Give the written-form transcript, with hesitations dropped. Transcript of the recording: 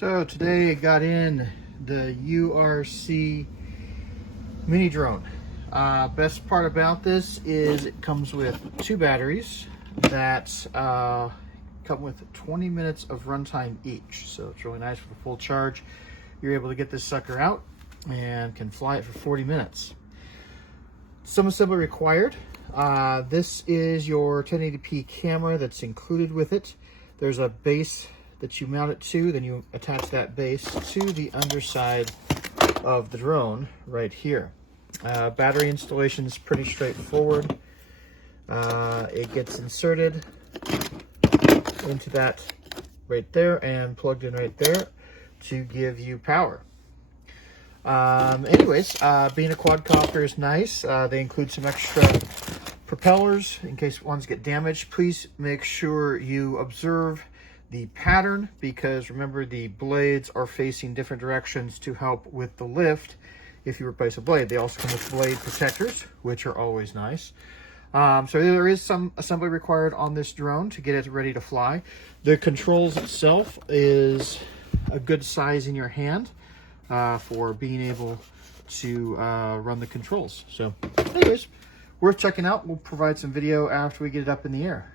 So today I got in the URC mini drone. Best part about this is it comes with two batteries that come with 20 minutes of runtime each. So it's really nice with a full charge. You're able to get this sucker out and can fly it for 40 minutes. Some assembly required. This is your 1080p camera that's included with it. There's a base that you mount it to, then you attach that base to the underside of the drone right here. Battery installation is pretty straightforward. It gets inserted into that right there and plugged in right there to give you power. Anyways, being a quadcopter is nice. They include some extra propellers in case ones get damaged. Please make sure you observe the pattern, because remember, the blades are facing different directions to help with the lift if you replace a blade. They also come with blade protectors, which are always nice. So there is some assembly required on this drone to get it ready to fly. The controls itself is a good size in your hand for being able to run the controls. So anyways, worth checking out. We'll provide some video after we get it up in the air.